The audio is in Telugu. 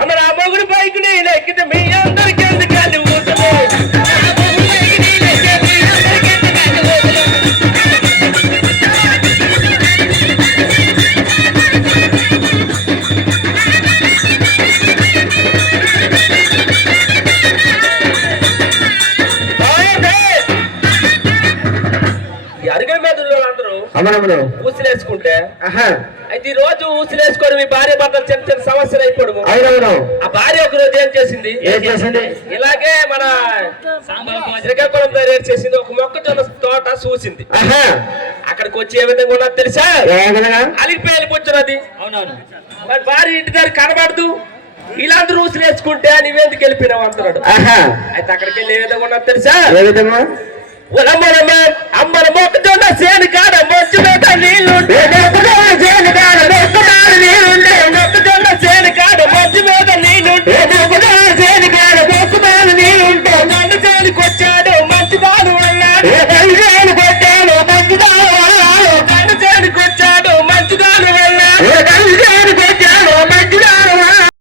అమ్మ నా మొగుడు పైకి నేను ఎక్కితే మీ అందరికి ఎందుకండి ఊరుతుంది. ఊసిలేసుకుంటే అయితే ఈ రోజు ఊసిలేసుకొని మీ భార్య భర్తలు చిన్న చిన్న సమస్యలు అయిపోవడము. ఆ భార్య ఒక రోజు ఏం చేసింది ఇలాగే మన శ్రీకాకుళం తయారు చేసింది. ఒక మొక్కజొన్న తోట చూసింది. అక్కడికి వచ్చి ఏ విధంగా ఉన్నది తెలుసా? అలిగిపోయి వెళ్ళిపోతున్నది. మరి భార్య ఇంటి దగ్గర కనబడదు. వీళ్ళందరూ ఊసిలేసుకుంటే నువ్వెందుకు వెళ్ళిపోయినావు అంటున్నాడు. అయితే అక్కడికి వెళ్ళి ఏ విధంగా ఉన్నది తెలుసా? అమ్మల మొక్కజొన్న సేను కాడ మొచ్చు మీద నీళ్ళుంటే మొక్కజొన్న సేను కాడ మొచ్చు మీద నీళ్ళుంటే నన్ను చేనుకొచ్చాడు మంచి బాలు అన్నాడు.